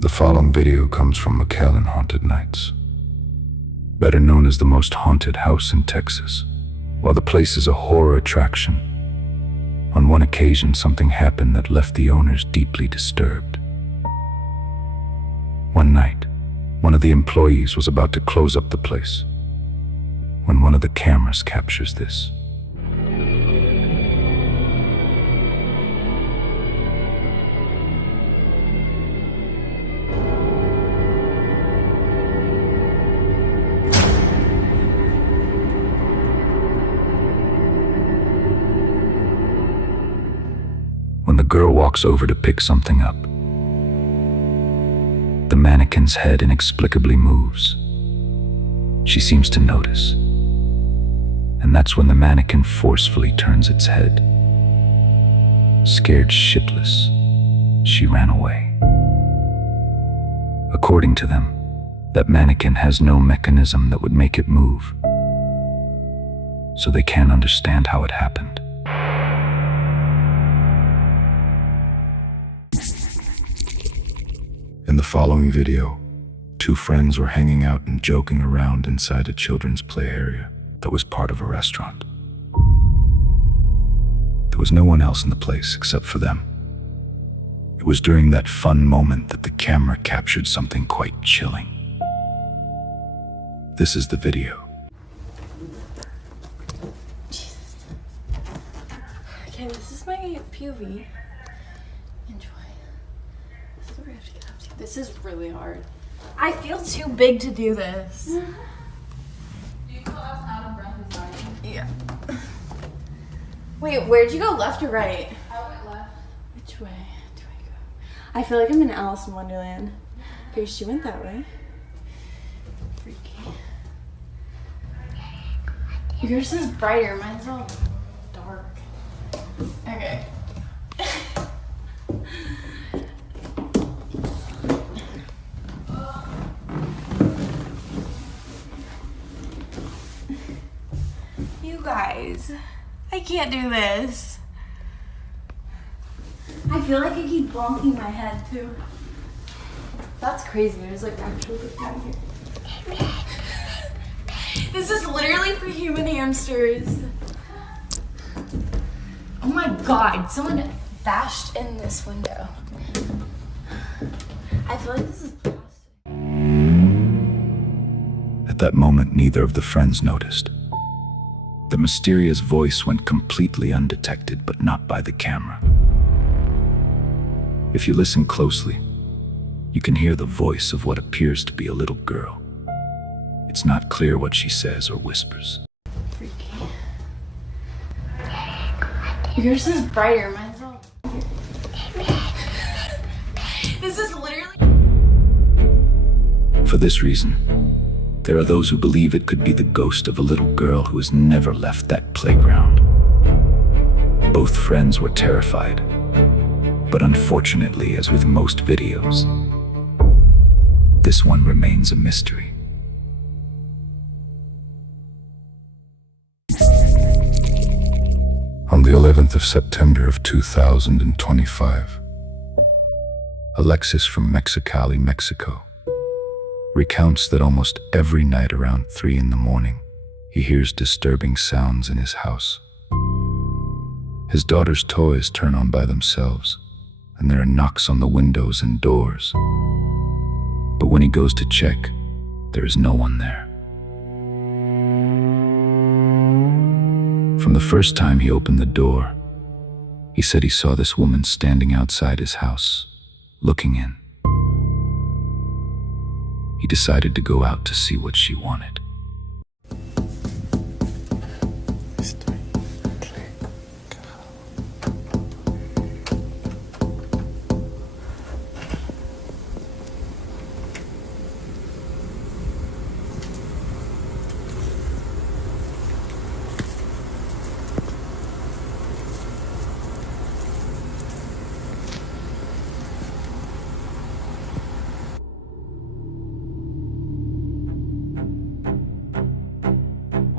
The following video comes from McAllen Haunted Nights, better known as the most haunted house in Texas. While the place is a horror attraction, on one occasion something happened that left the owners deeply disturbed. One night, one of the employees was about to close up the place when one of the cameras captures this. When the girl walks over to pick something up, the mannequin's head inexplicably moves. She seems to notice, and that's when the mannequin forcefully turns its head. Scared shitless, she ran away. According to them, that mannequin has no mechanism that would make it move, so they can't understand how it happened. In the following video, two friends were hanging out and joking around inside a children's play area that was part of a restaurant. There was no one else in the place except for them. It was during that fun moment that the camera captured something quite chilling. This is the video. Jesus. Okay, this is my POV. Enjoy. This is what we have to get up to. This is really hard. I feel too big to do this. Do you feel as out of breath as I am? Yeah. Wait, where'd you go, left or right? I went left. Which way do I go? I feel like I'm in Alice in Wonderland. Okay, she went that way. Freaky. Yours is brighter, mine's all dark. Okay. You guys, I can't do this. I feel like I keep bonking my head too. That's crazy. There's like actual thing here. This is literally for human hamsters. Oh my god, someone bashed in this window. I feel like this is plastic. At that moment, neither of the friends noticed. The mysterious voice went completely undetected, but not by the camera. If you listen closely, you can hear the voice of what appears to be a little girl. It's not clear what she says or whispers. Freaky. Yours is brighter, mine's all. This is literally. For this reason, there are those who believe it could be the ghost of a little girl who has never left that playground. Both friends were terrified, but unfortunately, as with most videos, this one remains a mystery. On the 11th of September of 2025, Alexis from Mexicali, Mexico, recounts that almost every night around 3 a.m, he hears disturbing sounds in his house. His daughter's toys turn on by themselves, and there are knocks on the windows and doors. But when he goes to check, there is no one there. From the first time he opened the door, he said he saw this woman standing outside his house, looking in. He decided to go out to see what she wanted.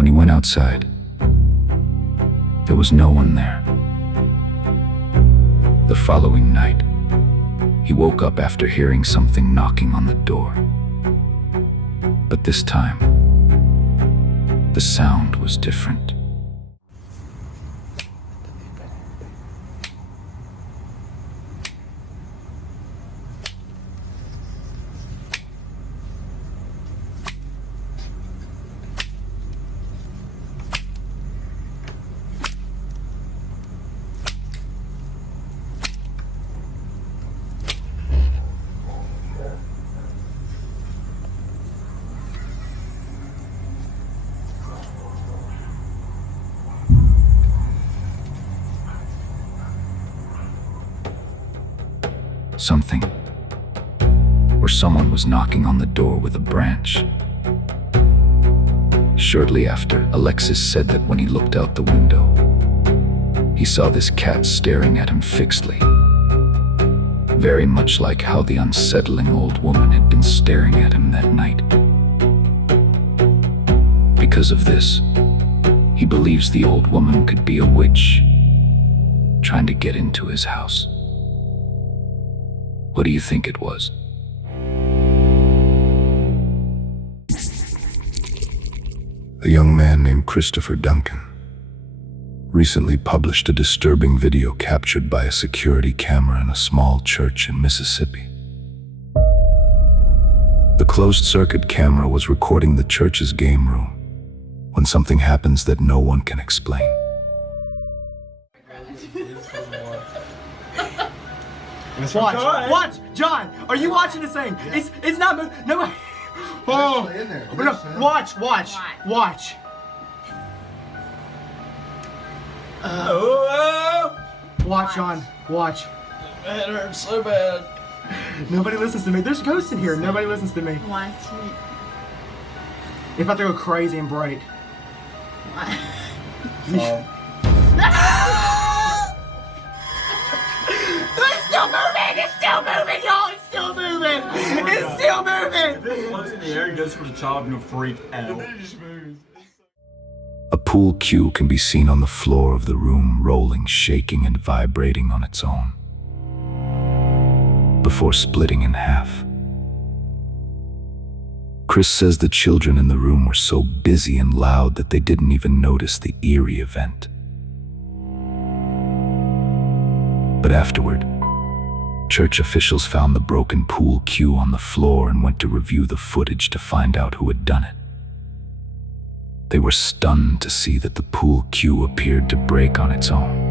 When he went outside, there was no one there. The following night, He woke up after hearing something knocking on the door. But this time, the sound was different. Something, or someone was knocking on the door with a branch. Shortly after, Alexis said that when he looked out the window, he saw this cat staring at him fixedly, very much like how the unsettling old woman had been staring at him that night. Because of this, he believes the old woman could be a witch trying to get into his house. What do you think it was? A young man named Christopher Duncan recently published a disturbing video captured by a security camera in a small church in Mississippi. The closed-circuit camera was recording the church's game room when something happens that no one can explain. Watch, John. Are you watching this thing? It's not moving. No. Oh, in there. no. Watch. Watch, John. Watch. It hurts so bad. Nobody listens to me. There's ghosts in here. Nobody listens to me. Watch it. It's about to go crazy and break. It's still moving, y'all! It's still moving! It's still moving! If it floats in the air and goes for the child, I'm gonna freak out. A pool cue can be seen on the floor of the room, rolling, shaking, and vibrating on its own, before splitting in half. Chris says the children in the room were so busy and loud that they didn't even notice the eerie event. But afterward, church officials found the broken pool cue on the floor and went to review the footage to find out who had done it. They were stunned to see that the pool cue appeared to break on its own.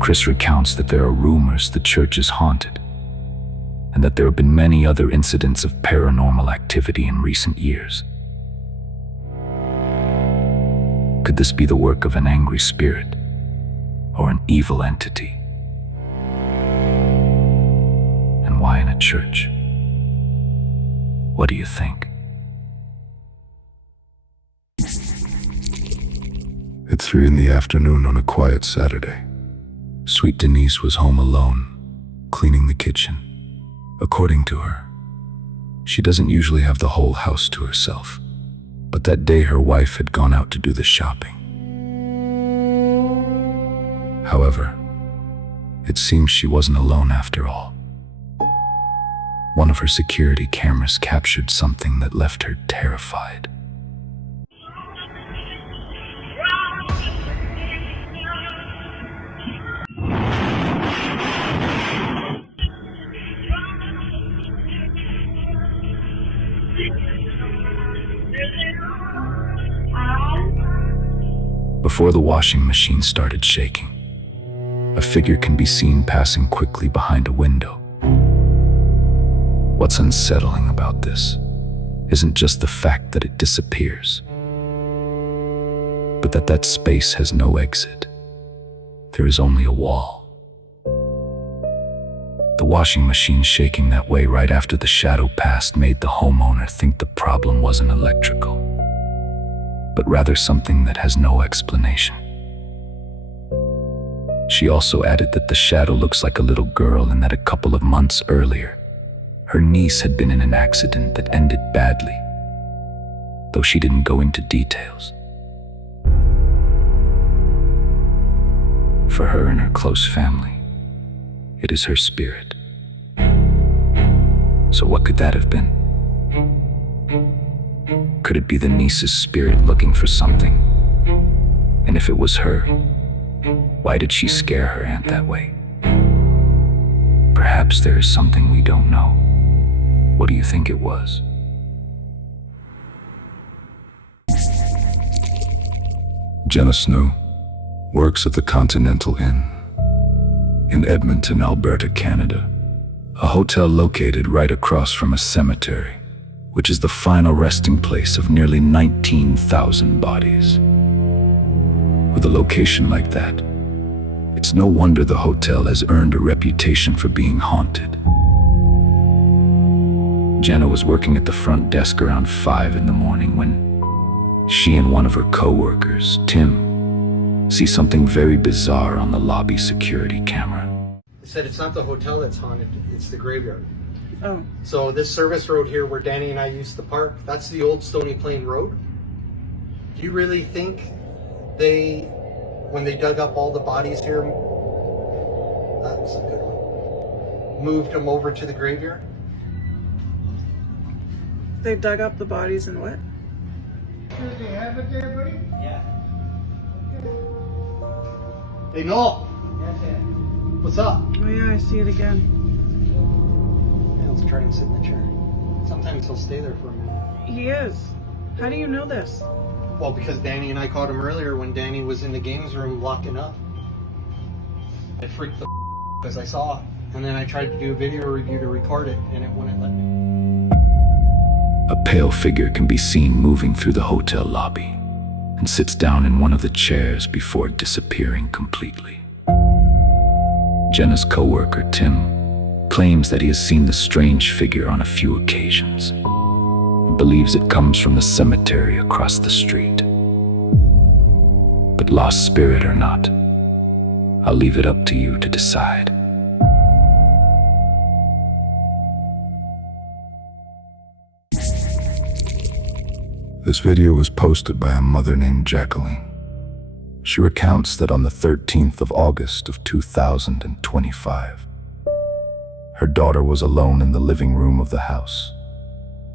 Chris recounts that there are rumors the church is haunted, and that there have been many other incidents of paranormal activity in recent years. Could this be the work of an angry spirit or an evil entity? And why in a church? What do you think? At 3 in the afternoon on a quiet Saturday, Sweet Denise was home alone, cleaning the kitchen. According to her, she doesn't usually have the whole house to herself, but that day her wife had gone out to do the shopping. However, it seems she wasn't alone after all. One of her security cameras captured something that left her terrified. Before the washing machine started shaking, a figure can be seen passing quickly behind a window. What's unsettling about this isn't just the fact that it disappears, but that space has no exit. There is only a wall. The washing machine shaking that way right after the shadow passed made the homeowner think the problem wasn't electrical, but rather something that has no explanation. She also added that the shadow looks like a little girl and that a couple of months earlier, her niece had been in an accident that ended badly, though she didn't go into details. For her and her close family, It is her spirit. So what could that have been? Could it be the niece's spirit looking for something? And if it was her, why did she scare her aunt that way? Perhaps there is something we don't know. What do you think it was? Jenna Snow works at the Continental Inn in Edmonton, Alberta, Canada, a hotel located right across from a cemetery, which is the final resting place of nearly 19,000 bodies. With a location like that, it's no wonder the hotel has earned a reputation for being haunted. Jenna was working at the front desk around 5 in the morning when she and one of her co-workers, Tim, see something very bizarre on the lobby security camera. They said it's not the hotel that's haunted, it's the graveyard. Oh. So this service road here where Danny and I used to park, that's the old Stony Plain Road. Do you really think when they dug up all the bodies here, that's a good one, moved them over to the graveyard? They dug up the bodies and what? Do they have it there, buddy? Yeah. Hey, Noel. What's up? Oh yeah, I see it again. Yeah, let's try and sit in the chair. Sometimes he'll stay there for a minute. He is. How do you know this? Well, because Danny and I caught him earlier when Danny was in the games room locking up. I freaked the because I saw it. And then I tried to do a video review to record it, and it wouldn't let me. A pale figure can be seen moving through the hotel lobby and sits down in one of the chairs before disappearing completely. Jenna's co-worker, Tim, claims that he has seen the strange figure on a few occasions. He believes it comes from the cemetery across the street. But lost spirit or not, I'll leave it up to you to decide. This video was posted by a mother named Jacqueline. She recounts that on the 13th of August of 2025, her daughter was alone in the living room of the house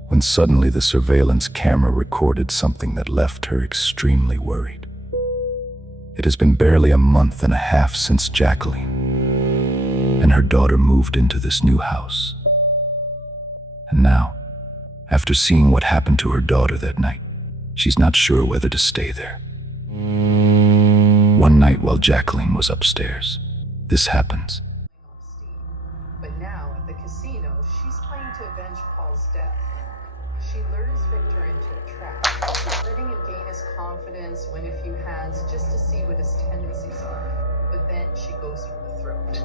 when suddenly the surveillance camera recorded something that left her extremely worried. It has been barely a month and a half since Jacqueline and her daughter moved into this new house. And now, after seeing what happened to her daughter that night, she's not sure whether to stay there. One night while Jacqueline was upstairs, this happens. But now at the casino, she's playing to avenge Paul's death. She lures Victor into a trap, letting him gain his confidence, win a few hands, just to see what his tendencies are. But then she goes for the throat.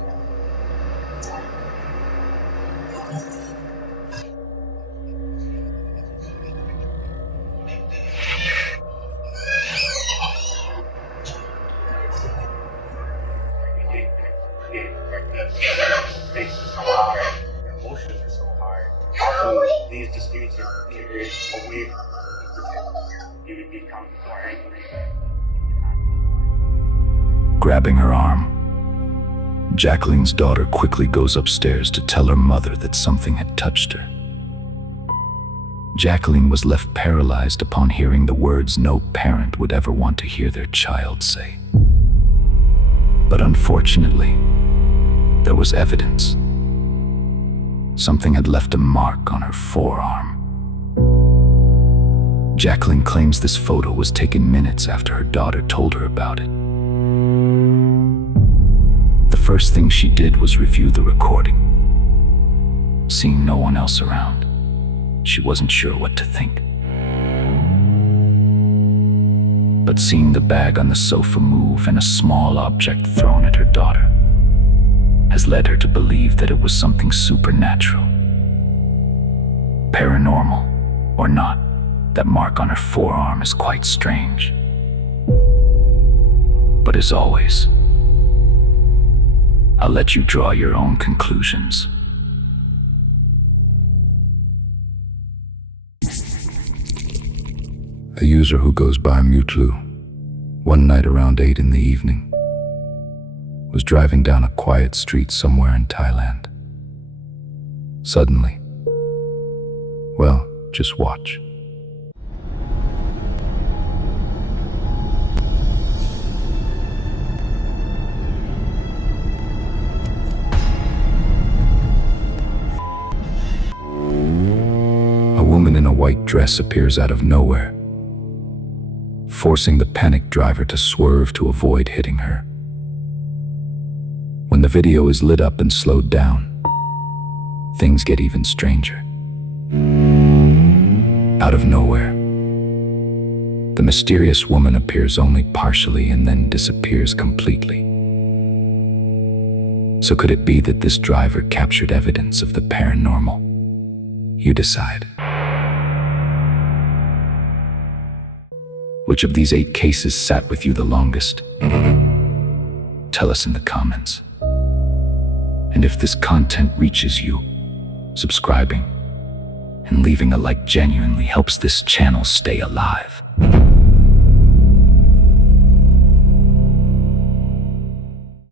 Emotions are so hard. Also, these disputes are serious, but you would become more angry. Grabbing her arm, Jacqueline's daughter quickly goes upstairs to tell her mother that something had touched her. Jacqueline was left paralyzed upon hearing the words no parent would ever want to hear their child say. But unfortunately, there was evidence. Something had left a mark on her forearm. Jacqueline claims this photo was taken minutes after her daughter told her about it. The first thing she did was review the recording. Seeing no one else around, she wasn't sure what to think. But seeing the bag on the sofa move and a small object thrown at her daughter has led her to believe that it was something supernatural. Paranormal or not, that mark on her forearm is quite strange. But as always, I'll let you draw your own conclusions. A user who goes by Mutlu, one night around 8 in the evening, was driving down a quiet street somewhere in Thailand. Suddenly, well, just watch. A woman in a white dress appears out of nowhere, forcing the panicked driver to swerve to avoid hitting her. When the video is lit up and slowed down, things get even stranger. Out of nowhere, the mysterious woman appears only partially and then disappears completely. So could it be that this driver captured evidence of the paranormal? You decide. Which of these 8 cases sat with you the longest? Tell us in the comments. And if this content reaches you, subscribing and leaving a like genuinely helps this channel stay alive.